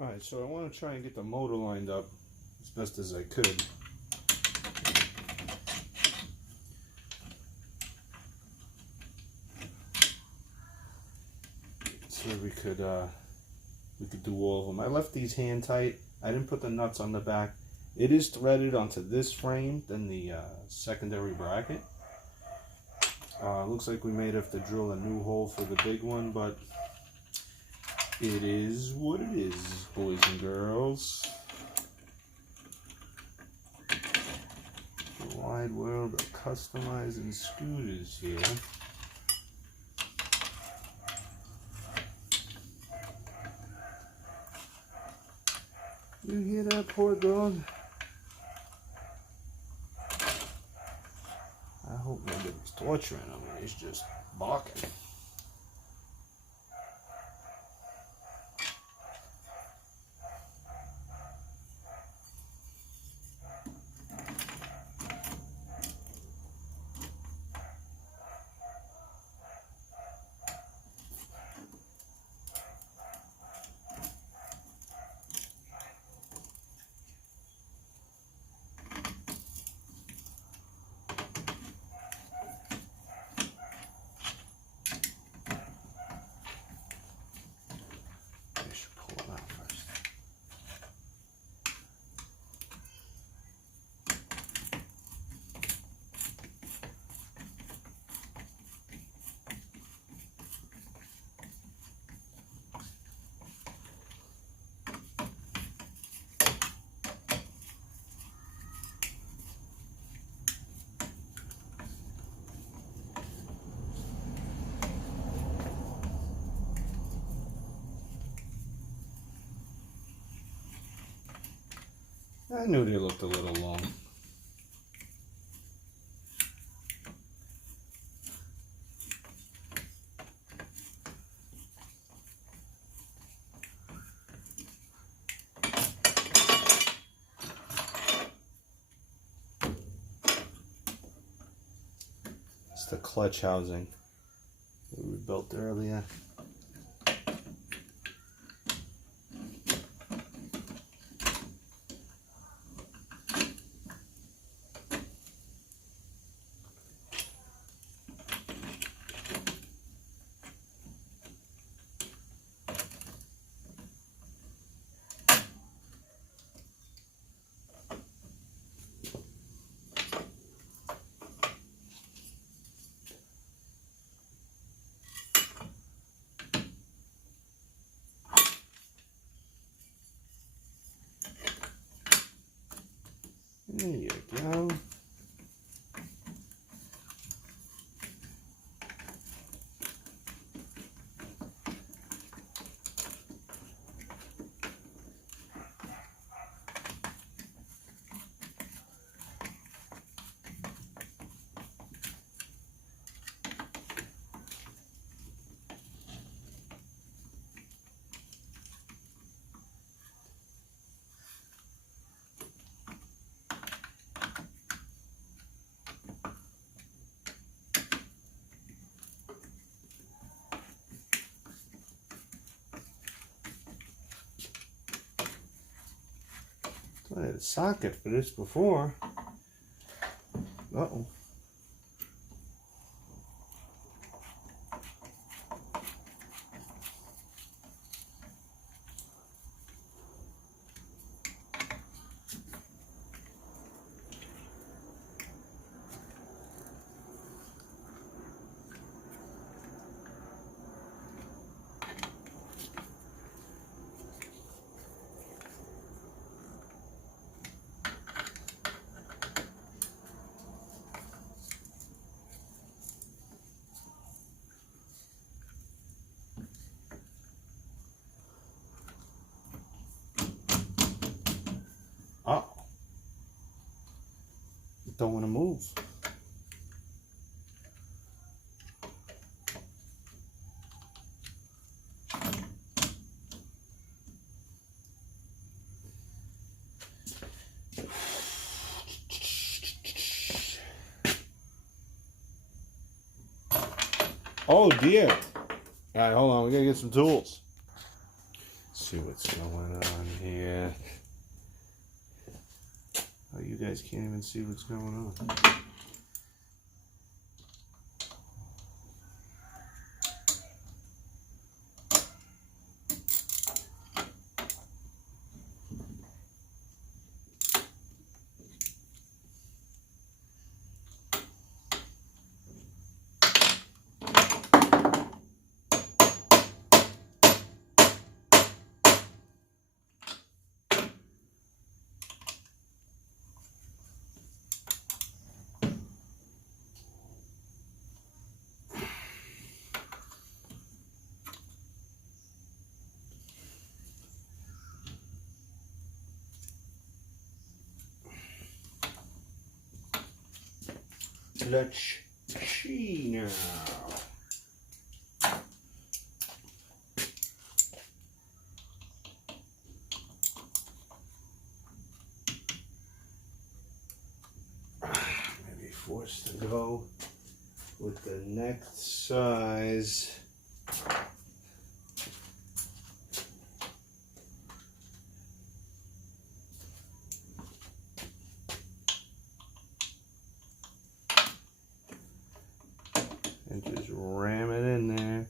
Alright, so I want to try and get the motor lined up as best as I could. So we could do all of them. I left these hand tight. I didn't put the nuts on the back. It is threaded onto this frame, then the secondary bracket. Looks like we may have to drill a new hole for the big one, but it is what it is, boys and girls. The wide world of customizing scooters here. You hear that, poor dog? I hope nobody's torturing him. He's just barking. I knew they looked a little long. It's the clutch housing that we built earlier. There you go. I had a socket for this before. Uh-oh. Don't want to move. Oh dear. All right, hold on. We gotta get some tools. see what's going on here. Oh, you guys can't even see what's going on. Let's see now. Maybe forced to go with the next size. And just ram it in there.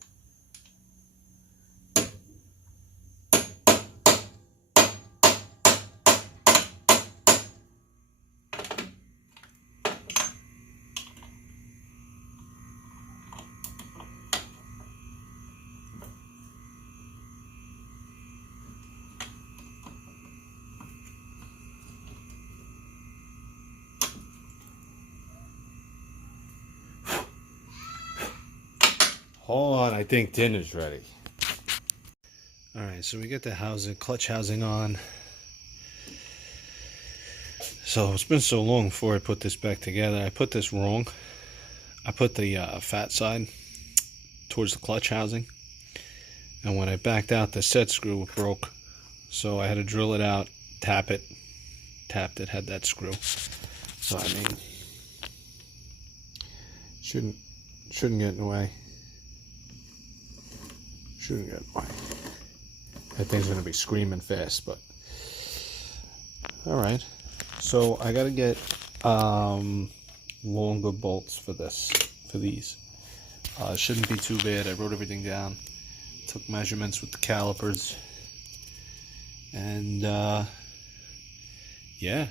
Hold on, I think dinner's ready. Alright, so we get the housing, clutch housing on. So it's been so long before I put this back together. I put this wrong. I put the phat side towards the clutch housing. And when I backed out, the set screw broke. So I had to drill it out, tap it. Tapped it, had that screw. So I mean, shouldn't get in the way. Shouldn't get in the way. That thing's gonna be screaming fast, but alright. So I gotta get longer bolts for these. Shouldn't be too bad. I wrote everything down, took measurements with the calipers, and yeah,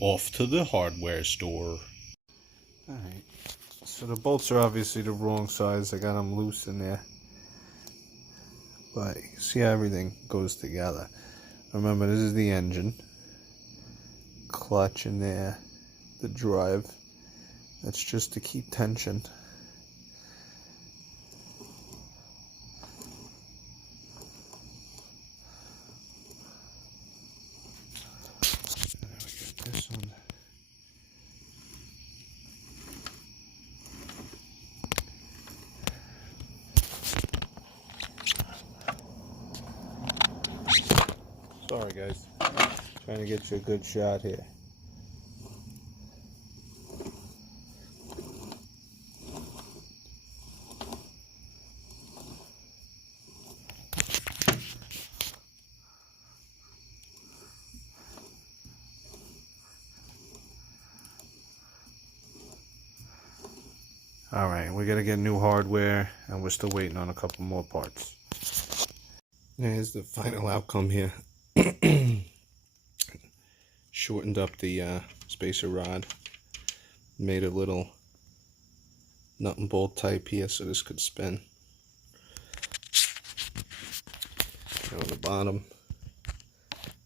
off to the hardware store. Alright, so the bolts are obviously the wrong size. I got them loose in there, but you can see how everything goes together. Remember, this is the engine, clutch in there, the drive. That's just to keep tension. This one. Sorry guys, trying to get you a good shot here. Alright, we gotta get new hardware, and we're still waiting on a couple more parts. Here's the final outcome here. Shortened up the spacer rod. Made a little nut and bolt type here so this could spin. And on the bottom,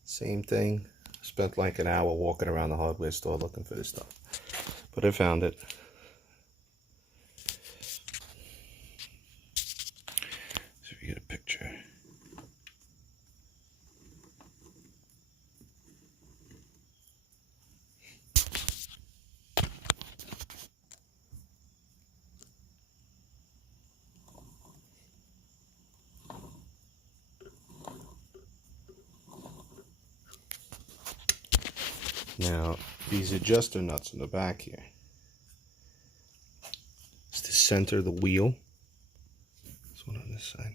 same thing. Spent like an hour walking around the hardware store looking for this stuff, but I found it. So if you get a picture. Now, these adjuster nuts in the back here. It's to center the wheel. This one on this side.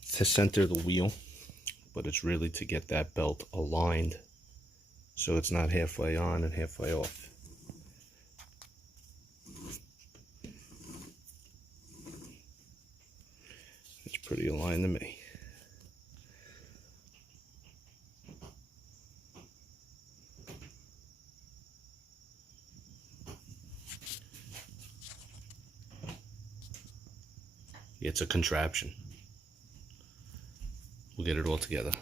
It's to center the wheel, but it's really to get that belt aligned so it's not halfway on and halfway off. It's pretty aligned to me. It's a contraption. We'll get it all together.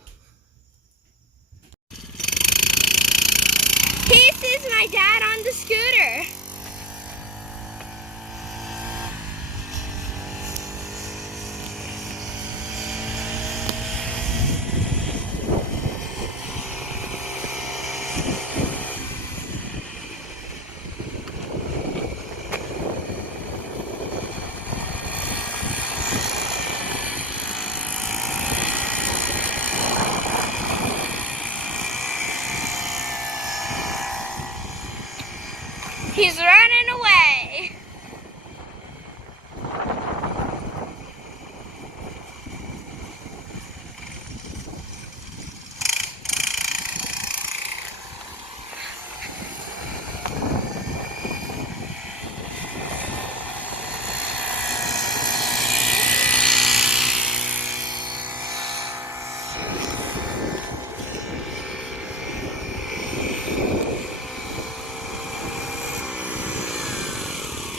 This is my dad on the scooter. He's running away.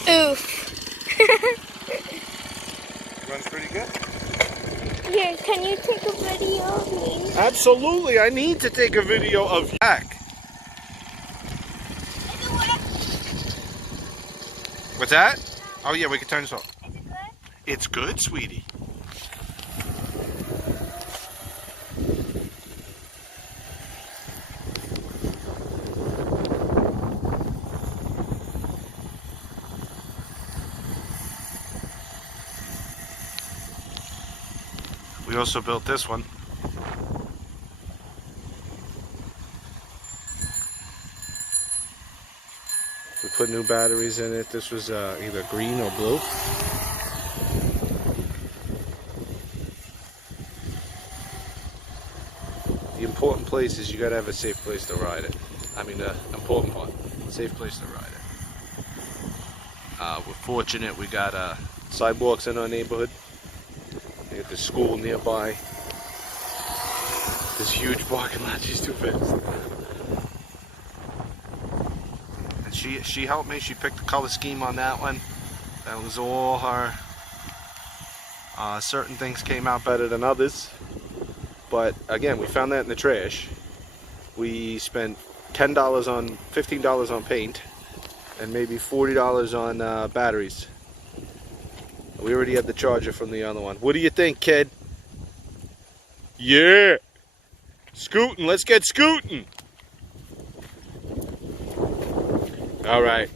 Oof. Runs pretty good. Here, can you take a video of me? Absolutely, I need to take a video of Jack. What's that? Oh yeah, we can turn this off. Is it good? It's good, sweetie. We also built this one. We put new batteries in it. This was either green or blue. The important place is you gotta have a safe place to ride it. I mean, the important part, safe place to ride it. We're fortunate we got sidewalks in our neighborhood. We got the school nearby. This huge parking lot, she's too fast. And she helped me, she picked the color scheme on that one. That was all her. Certain things came out better than others. But again, we found that in the trash. We spent $15 on paint and maybe $40 on batteries. We already had the charger from the other one. What do you think, kid? Yeah! Scooting, let's get scooting! Alright.